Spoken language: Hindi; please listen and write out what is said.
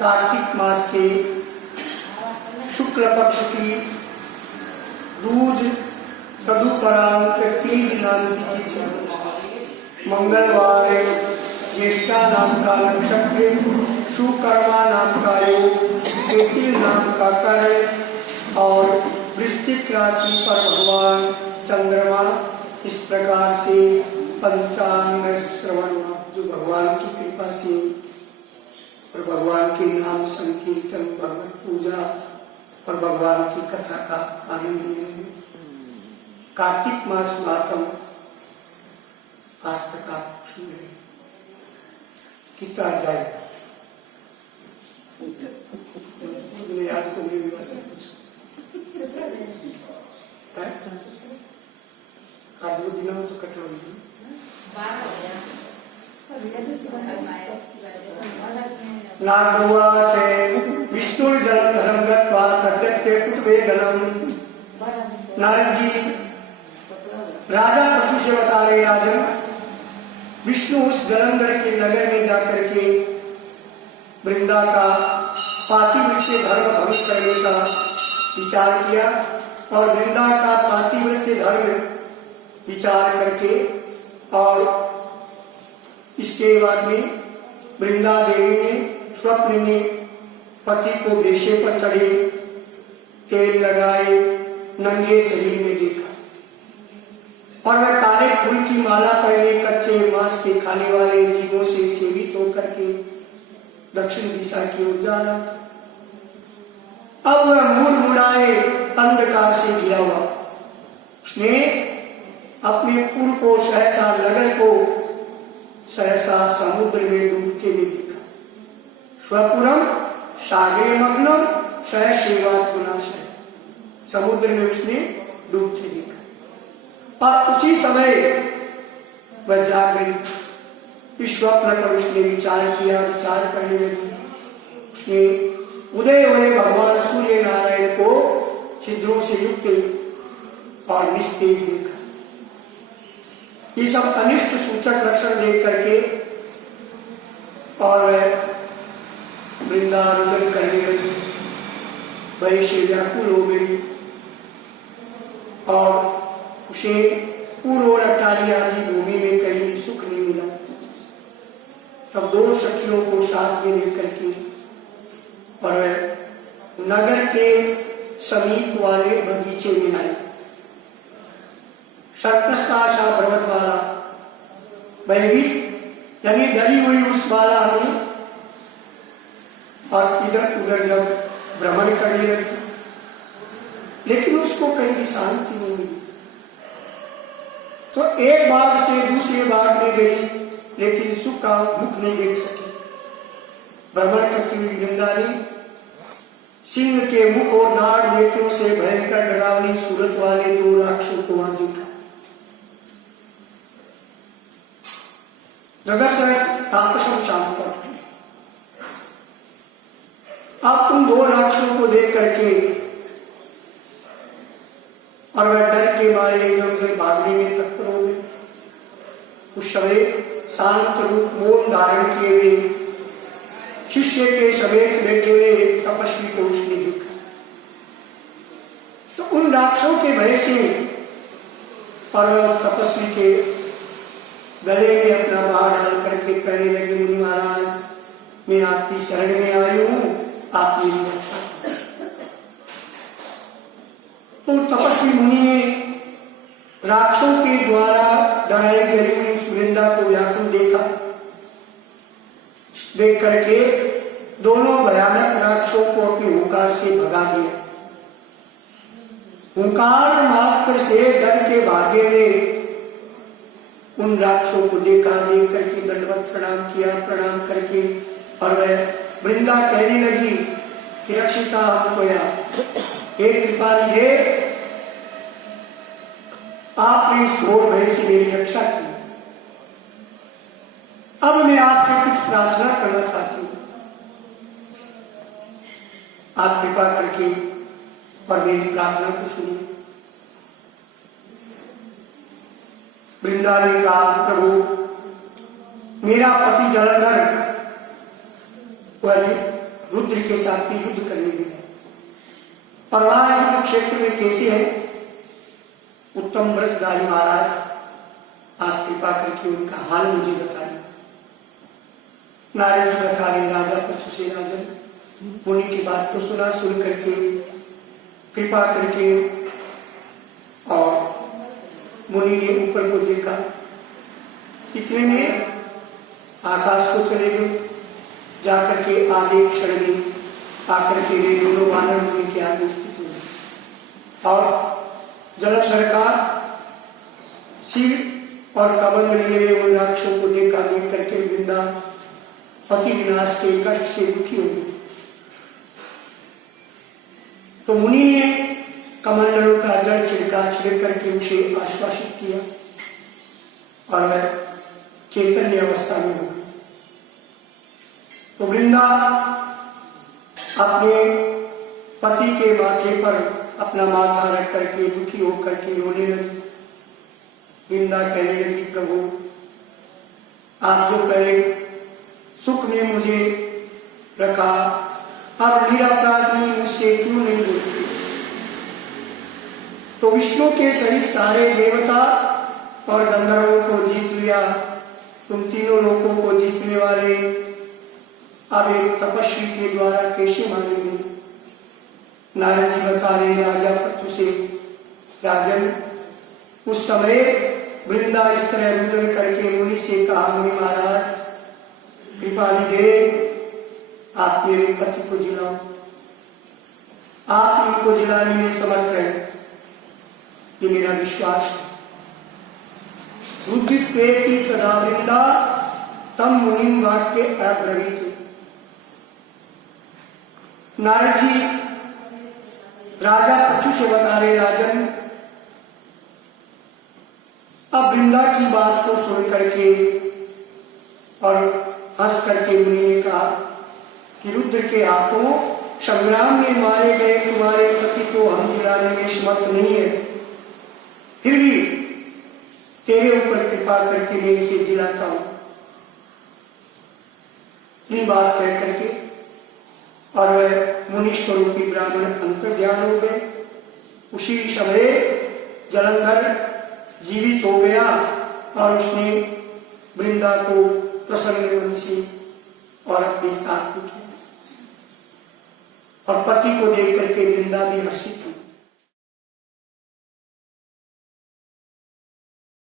कार्तिक मास के शुक्ल पक्ष की दूज तदुपरांत तीज नाम की तिथि, मंगलवार, ज्येष्ठा नाम का नक्षत्र, सुकर्मा नाम का योग, केतिल नाम का कर और वृश्चिक राशि पर भगवान चंद्रमा इस प्रकार से पंचांग श्रवण, जो भगवान की कृपा से और भगवान के नाम संकीर्तन, भगवत पूजा और भगवान की कथा का आनंद ले रहे हैं। कार्तिक मास मातम आज तक आप सुन रहे हैं। कितना जाए याद को मेरे कुछ दो दिनों तो कथा हुई नागवाच विष्णुर्जलधरं गत्वा तद्यते पुटवेदनम। नारद जी राजा पशु से बता रहे, राजन विष्णु उस जलंधर के नगर में जाकर के वृंदा का पातिव्रत्य धर्म भंग करने का विचार किया और वृंदा का पातिव्रत्य धर्म विचार करके और इसके बाद में वृंदा देवी ने स्वप्न में पति को वेश्या पर चढ़े, तेल लगाए, नंगे शरीर में देखा और वह काले फूल की माला पहने कच्चे मांस के खाने वाले जीवों से सेवित होकर के दक्षिण दिशा की ओर जा रहा था। अब वह मुड़ मुड़ाए अंधकार से घिरा हुआ, उसने अपने पुर को सहसा नगर को सहसा समुद्र में डूबते हुए देखा। स्वपुरम सागरे मग्नम सह सेवात पुनाशय, समुद्र में उसने डूबते देखा और उसी समय वह जाग गई। इस स्वप्न पर उसने विचार किया, विचार करने लगी। उसने उदय हुए भगवान सूर्य नारायण को छिद्रों से युक्त और निस्तेज देखा। ये सब अनिष्ट सूचक लक्षण देख करके और वह वृंदावन करने लगी, वही से व्याकुल हो गई और उसे पूर्व और अटारी आदि भूमि में कहीं भी सुख नहीं मिला। तब दो सखियों को साथ में लेकर के और नगर के समीप वाले बगीचे में आई। सर्कस्ताशा पर्वत वाला भयभीत यानी डरी हुई उस बाला में और इधर उधर जब भ्रमण करने लगी, लेकिन उसको कहीं भी शांति नहीं मिली। तो एक बाग से दूसरे बाग में गई, लेकिन सुख का मुख नहीं देख सकी। भ्रमण करती हुई वृंदा ने सिंह के मुख और नाड़ नेत्रों से भयंकर डरावनी सूरत वाले दो राक्षसों को वहां देखा। नगर से तापसम शांत, अब तुम दो राक्षसों को देख करके और वह डर के मारे इधर उधर भागने में तत्पर हो गए। उस समय शांत रूप मौन धारण किए हुए शिष्य के समेत बैठे हुए एक तपस्वी को उसने देखा। तो उन राक्षसों के भय से और वह तपस्वी के गले में अपना बाण डाल करके कहने लगे, मुनि महाराज मैं आपकी शरण में आई हूं, आप मेरी रक्षा करें। तो तपस्वी मुनि ने राक्षसों के द्वारा डराई गई हुई वृंदा को व्याकुल देखा। देख करके दोनों भयानक राक्षसों को अपने हुंकार से भगा दिया। हुंकार मात्र से डर के भागे हुए उन राक्षसों को देखा, देख करके दंडवत प्रणाम किया। प्रणाम करके और वह वृंदा कहने लगी कि रक्षिता हमकोया, हे कृपाली है, आपने इस घोर भय से मेरी रक्षा की। अब मैं आपसे कुछ प्रार्थना करना चाहती हूं, आप कृपा करके और मेरी प्रार्थना को सुनिए। वृंदा ने कहा, प्रभु मेरा पति जलंधर रुद्र के साथ में युद्ध करने गया। और वहां युद्ध क्षेत्र में कैसे है, उत्तम व्रतधारी महाराज आप कृपा करके उनका हाल मुझे बताइए। नारद जी बता रहे, राजा पृथु से राजन, मुनि की बात को सुना, सुन करके कृपा करके और मुनि ने ऊपर को देखा। इतने में आकाश को चले गए, जाकर के आधे क्षण में आकर के वे दोनों वानर मुनि के आगे स्थित हुए और जलंधर का शिव और कमल लिए हुए उन राक्षसों को देखा। देख करके वृंदा पति विनाश के कष्ट से दुखी हो गई। तो मुनि ने कमंडलों का जल छिड़क करके उसे आश्वासित किया और वह चैतन्य अवस्था में हो गई। तो वृंदा अपने पति के माथे पर अपना माथा रख करके दुखी होकर के रोने लगी। वृंदा कहने लगी, प्रभु आप जो पहले सुख में मुझे रखा, अब निरपराध में मुझसे क्यों नहीं बोलते? तो विष्णु के सहित सारे देवता और गंधर्वों को जीत लिया, तुम तीनों लोगों को जीतने वाले अब एक तपस्वी के द्वारा कैसे मारेंगे? नारद जी बता रहे, राजा पृथु से राजन, उस समय वृंदा इस तरह रुदन करके मुनि से कहा, मुनि महाराज कृपा निधे, आप मेरे पति को जिलाओ, आप इनको जिलाने में समर्थ हैं, ये मेरा विश्वास है। रुद्धित्वेति तदा वृंदा तम मुनिम वाक्य अब्रवीत। नारद जी राजा पृथु से बता रहे, राजन अब वृंदा की बात को सुन करके और हंस करके मुनि ने कहा कि रुद्र के हाथों संग्राम में मारे गए तुम्हारे पति को हम जिलाने में समर्थ नहीं है, फिर भी तेरे ऊपर कृपा करके मैं इसे जिलाता हूं। इतनी बात कह करके और वह मुनि स्वरूपी ब्राह्मण अंतर ध्यान हो गए। उसी समय जलंधर जीवित हो गया और उसने वृंदा को प्रसन्न मन से और अपने साथ में किया और पति को देख करके वृंदा भी हर्षित